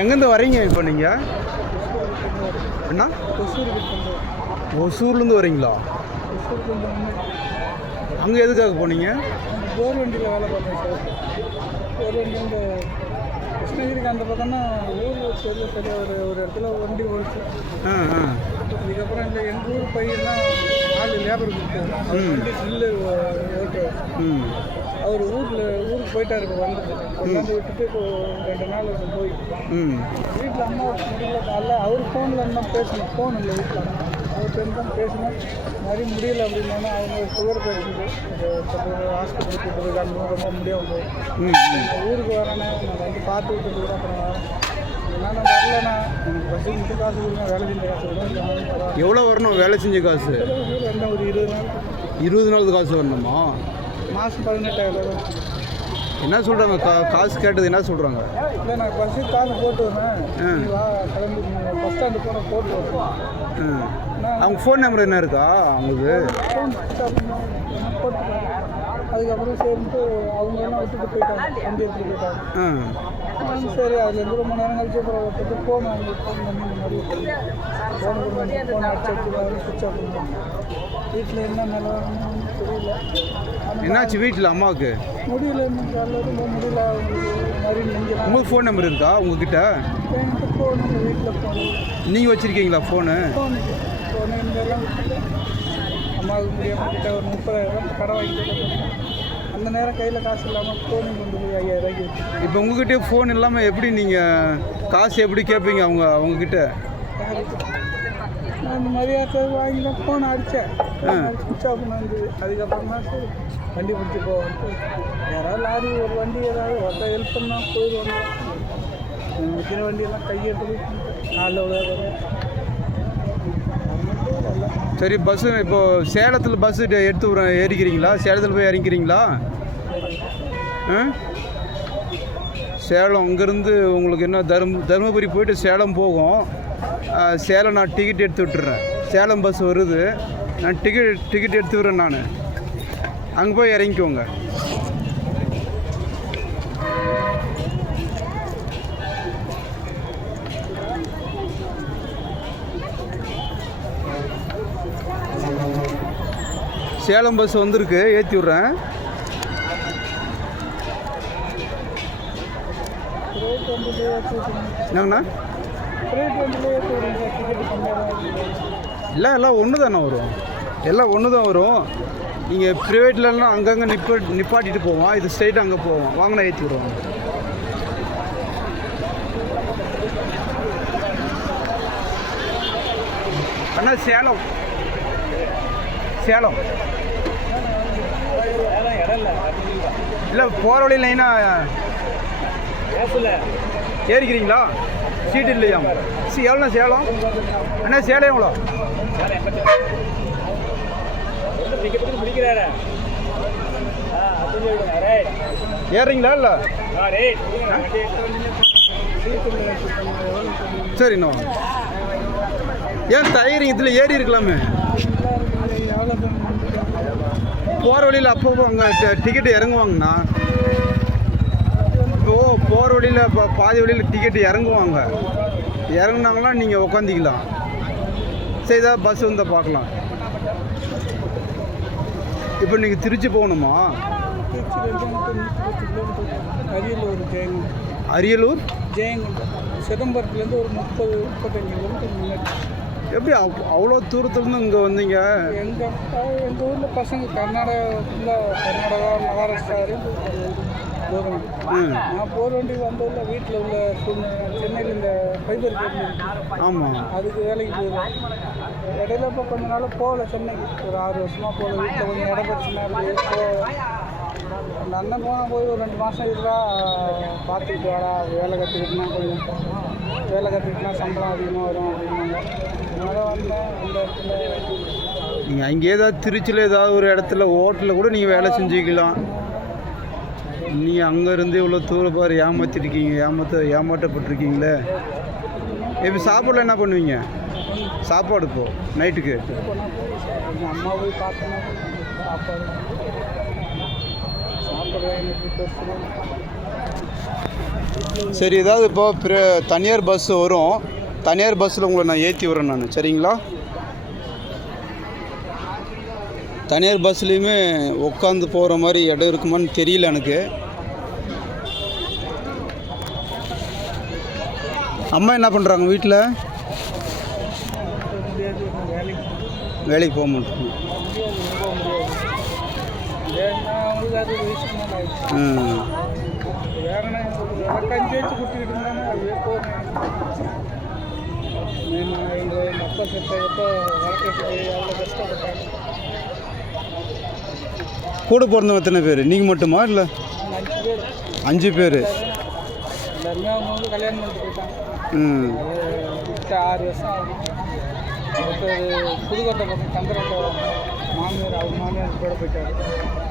எங்கேருந்து வரீங்க இப்போ நீங்கள்? என்ன ஒசூர்லேருந்து வரீங்களா? அங்கே எதுக்காக போனீங்க? போர் வண்டியில் வேலை பார்த்தேன் சார். போர் வண்டி இந்த கிருஷ்ணகிரிக்கு அந்த பக்கம்னா ஊர் தெரியல சரியா ஒரு இடத்துல வண்டி ஓடிச்சு. அதுக்கப்புறம் இந்த எங்கள் ஊர் பையன்லாம் ஆள் லேபர் கொடுத்தாரு. அவர் வண்டி சில்லு ஓட்டுவார். அவர் ஊருக்கு போயிட்டார். இப்போ வந்து விட்டுட்டு இப்போ 2 நாள் போய் வீட்டில் அம்மா முடியல. காலைல அவர் ஃபோனில் என்ன பேசணும், ஃபோன் இல்லை வீட்டில். அவர் பேர் தான் பேசணும். நிறைய முடியல அப்படின்னா அவங்க சுகர் பேசிட்டு ஹாஸ்பிட்டல் கூப்பிட்டு ரொம்ப முடியாது. ஊருக்கு வரேன்னா நான் வந்து பார்த்து விட்டு அப்புறம் வரேன். நான் வரலண்ணா எனக்கு பஸ்ஸுக்கு மட்டும் காசு கொடுங்க, வேலை செஞ்ச காசு கூட. எவ்வளோ வரணும் வேலை செஞ்ச காசு? என்ன ஒரு 20 நாள். 20 நாளுக்கு காசு வரணுமா? மாதம் 18,000. என்ன சொல்கிறாங்க? காசு கேட்டது என்ன சொல்கிறாங்க? இல்லை நான் பஸ்ஸுக்கு காசு போட்டு வரேன், வா கிளம்பி பஸ் ஸ்டாண்டு போனால் போட்டு வரேன். அவங்க ஃபோன் நம்பர் என்ன இருக்கா அவங்களுக்கு? ஃபோன் போட்டுருக்காங்க. அதுக்கப்புறம் சரின்ட்டு அவங்க எல்லாம் விட்டுட்டு போயிட்டாங்க, வண்டி எடுத்துகிட்டு போயிட்டாங்க. சரி அதுலேருந்து ரொம்ப நேரம் கழிச்சு அப்புறம் ஒருத்தருக்கு ஃபோன் அவங்களுக்கு ஃபோன் பண்ணி இந்த மாதிரி ஃபோன் கொடுங்க, ஃபோன் அடிச்சு சுவிட்ச் ஆஃப் பண்ணுவோம். வீட்டில் என்ன நிலவரம்னு தெரியல. என்னாச்சு வீட்டில் அம்மாவுக்கு? முடியல, இன்னும் ரொம்ப முடியல. மாதிரி நெஞ்சலாம். உங்களுக்கு ஃபோன் நம்பர் இருக்கா உங்ககிட்ட? என்கிட்ட ஃபோன் வீட்டில் ஃபோன். நீங்கள் வச்சுருக்கீங்களா ஃபோனு? ஃபோனு இதெல்லாம் அம்மாவுக்கு முடியாமல் கிட்ட ஒரு 30,000 கடை வாங்கிட்டு அந்த நேரம் கையில் காசு இல்லாமல் ஃபோனு கொண்டு போய் 5,000 இப்போ உங்ககிட்டே ஃபோன் இல்லாமல் எப்படி நீங்கள் காசு எப்படி கேட்பீங்க அவங்கக்கிட்ட? நான் இந்த மாதிரி யார்கிட்ட வாங்கி தான் ஃபோன் அடித்தேன். சுவிட்ச் ஆஃப் பண்ணி அதுக்கப்புறம் தான் சரி வண்டி பிடிச்சி போவான்ட்டு யாராவது லாரி ஒரு வண்டி ஏதாவது ஒருத்தர் ஹெல்ப் பண்ணால் போயிடுவாங்க. விற்கிற வண்டியெல்லாம் கையெடுத்து காலைல விட. சரி பஸ்ஸு இப்போது சேலத்தில் பஸ்ஸு எடுத்து ஏறிக்கிறீங்களா? சேலத்தில் போய் இறங்கிக்கிறீங்களா? சேலம் அங்கேருந்து உங்களுக்கு என்ன தருமபுரி போயிட்டு சேலம் போகும். சேலம் நான் டிக்கெட் எடுத்து விட்டுறேன். சேலம் பஸ் வருது, நான் டிக்கெட் எடுத்து விட்றேன். நான் அங்கே போய் இறங்கிக்கோங்க. சேலம் பஸ் வந்திருக்கு, ஏற்றி விட்றேன். என்னங்கண்ணா? எல்லாம் ஒன்று தானே வரும், எல்லாம் ஒன்று தான் வரும். நீங்கள் ப்ரைவேட்லலாம் அங்கங்கே நிப்பாட்டிட்டு போவோம், இது ஸ்ட்ரைட்டாக அங்கே போவோம். வாங்கினா ஏற்றி விடுவோம். அண்ணா சேலம் இல்லை போகிற வழியில் லைனாக ஏறிக்கிறீங்களா? சீட்டு இல்லையா? எவ்வளோண்ணா சேலம்? அண்ணா சேலம் எவ்வளோ? ஏறுறீங்களா? இல்லை சரிண்ணா. ஏன் தயிரிங்க இதில் ஏறி இருக்கலாமே? போகிற வழியில் அப்பப்போ அங்கே டிக்கெட்டு இறங்குவாங்கண்ணா. இப்போது போகிற வழியில் இப்போ பாதி வழியில் டிக்கெட்டு இறங்குவாங்க. இறங்குனாங்கன்னா நீங்கள் உக்காந்திக்கலாம். சரி ஏதாவது பஸ் வந்தால் பார்க்கலாம். இப்போ நீங்கள் திருச்சி போகணுமா? அரியலூர் ஜெயங்கொண்டம் சிதம்பரத்துலேருந்து ஒரு 30-35 கிலோமீட்டர் முன்னாடி. எப்படி அவ்வளோ தூரத்துலேருந்து இங்கே வந்தீங்க? எங்கள் ஊரில் பசங்க கர்நாடகா மகாராஷ்டிரா போகணும். நான் போகிற வண்டிக்கு வந்ததில்ல. வீட்டில் உள்ள சென்னையில் இந்த ஃபைபர் கேபிள் ஆமாம், அதுக்கு வேலைக்கு போயிடுவேன். இடையில இப்போ கொஞ்ச நாள் போகல, சென்னைக்கு ஒரு 6 வருஷமாக போகல. வீட்டில் கொஞ்சம் இடம் பிரச்சனை இருக்குது. அந்த அண்ணன் போய் ஒரு 2 மாதம் இருக்கா பார்த்துக்கிட்டு வாடா, வேலை கற்றுக்கிட்டுனா கொஞ்சம் வேலை கற்றுக்கிட்டுனா சம்பளம் அதிகமாக வரும் அப்படின்னாங்க. அதனால் வந்தேன். இந்த இடத்துல நீங்கள் அங்கே ஏதாவது திருச்சியில் ஏதாவது ஒரு இடத்துல ஹோட்டலில் கூட நீங்கள் வேலை செஞ்சுக்கலாம். நீங்கள் அங்கேருந்து இவ்வளோ தூரம் பாரு ஏமாற்றிருக்கீங்க, ஏமாற்றப்பட்டிருக்கீங்களே. இப்போ சாப்பாடில் என்ன பண்ணுவீங்க? சாப்பாடு இப்போ நைட்டுக்கு அம்மா போய் பார்த்தோன்னா சாப்பாடு எனக்கு சரி, ஏதாவது இப்போ தனியார் பஸ் வரும், தனியார் பஸ்ஸில் உங்களை நான் ஏற்றி விட்றேன் நான், சரிங்களா? தனியார் பஸ்லேயுமே உட்காந்து போகிற மாதிரி இடம் இருக்குமான்னு தெரியல எனக்கு. அம்மா என்ன பண்ணுறாங்க வீட்டில்? வேலைக்கு போக மாட்டேங்க. கஞ்சி வச்சு குட்டிக்கிட்டு இருந்தாங்க. அதுவே போதும். எங்கள் அப்பா செத்தப்போ வளர்க்கறதுக்கு அவ்வளோ கஷ்டப்பட்டாங்க. கூட பிறந்தவங்க எத்தனை பேர்? நீங்கள் மட்டுமா இல்லை? 5 பேர். எல்லாருமே அவங்க கல்யாணம் பண்ணிட்டு போயிட்டாங்க. 6 வருஷம் ஆகுது. ஒருத்தர் புதுக்கோட்டை பக்கம் சந்திரோட்டை மாமியார், அவர் மாமியார் கூட போயிட்டார்.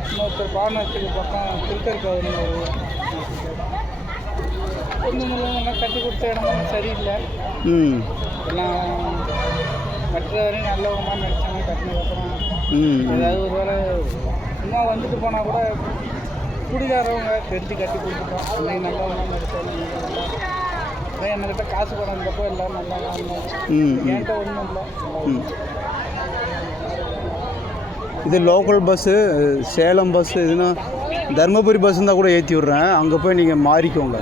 இன்னொருத்தர் பாவநாத்துக்கு பக்கம் திருக்கற்காவதுன்னு ஒரு பொண்ணுங்களாம் கட்டி கொடுத்த இடமும் சரியில்லை. எல்லாம் கட்டுற வரையும் நல்லவங்க நினச்சாங்க. கட்டினதுக்கப்புறம் ஏதாவது ஒரு வேலை சும்மா வந்துட்டு போனால் கூட குடிகாரவங்க தெரிஞ்சு கட்டி கொடுத்துட்டோம். இன்னைக்கு நல்லவங்க நினச்சாங்க. அதான் என்கிட்ட காசு பணம் இருந்தப்போ எல்லோரும் நல்லா வாங்கினாங்க. என்கிட்ட ஒன்றும் இல்லை. இது லோக்கல் பஸ்ஸு, சேலம் பஸ்ஸு, இதுனா தருமபுரி பஸ் இருந்தால் கூட ஏற்றி விட்றேன். அங்கே போய் நீங்கள் மாறிக்கோங்க.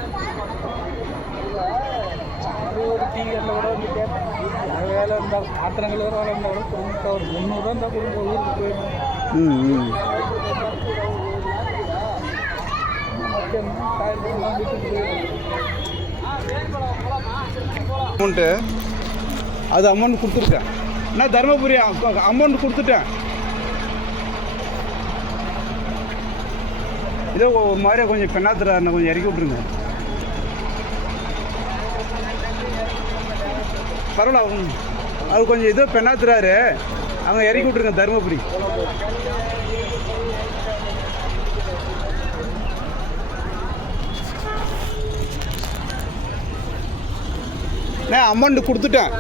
ஒரு டீக்கரில் கூட வந்து கேட்டேன். வேலை இருந்தால் ஆத்திரங்கள் வேறு வேலை இருந்தால் கூட கொடுங்க. ஒரு 300 இருந்தால் கொடுங்க. ஊருக்கு போயிடும். அமௌண்ட்டு அது அமௌண்ட் கொடுத்துருக்கேன். நான் தருமபுரி அமௌண்ட் கொடுத்துட்டேன். இதோ ஒரு மாதிரியா கொஞ்சம் பெண்ணாத்துறாருண்ணா, கொஞ்சம் இறக்கி விட்ருங்க. பரவாயில்ல, அது கொஞ்சம் இதோ பெண்ணாத்துறாரு, அவங்க இறக்கி விட்ருங்க தருமபுரி. நான் அமௌண்ட் கொடுத்துட்டேன்.